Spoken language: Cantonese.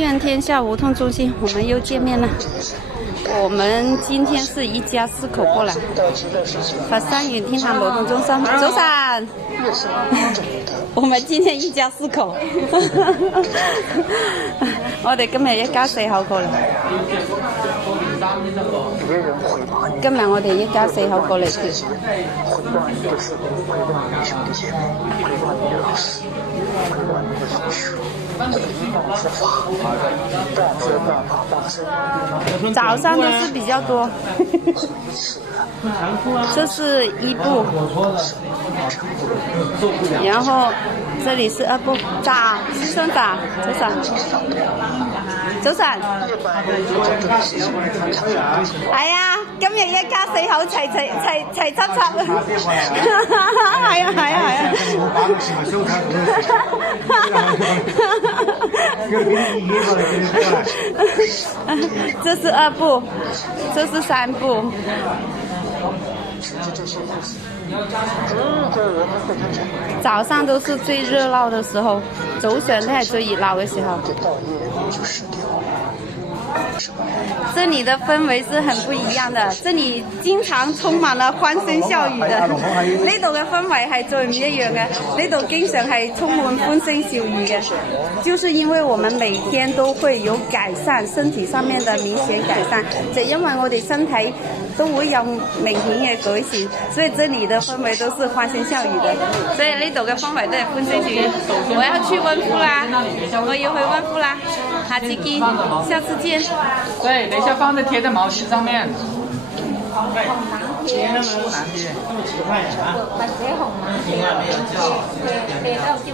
元天下无痛中心，我们又见面了。我们今天是一家4口过来，佛山云天堂无痛中心。早晨，我們今天一家4口，我哋今日一家4口過嚟。今日我哋一家4口過嚟跳。早上都是比较多，这是1部，然後這裡是2部。師兄早，早晨，早晨。係啊，今日一家4口齊七，係啊。這是2部，這是3部。早上都是最熱鬧的時候，早上都係最熱鬧嘅時候。這裡的氛圍是很不一樣的，這裡經常充滿了歡聲笑語的。呢度嘅氛圍係最唔一樣嘅，呢度經常係充滿歡聲笑語嘅，就是因為我們每天都會有改善，身體上面的明顯改善，就因為我哋身體都會有明顯嘅改善，所以這裡的氛圍都是歡聲笑語的，所以呢度嘅氛圍都係歡聲笑語。我要去溫夫啦，我要去溫夫啦，下次見，下次見。对，等一下放在贴在毛巾上面。紅冷貼啊，或者紅冷貼，貼都有啲。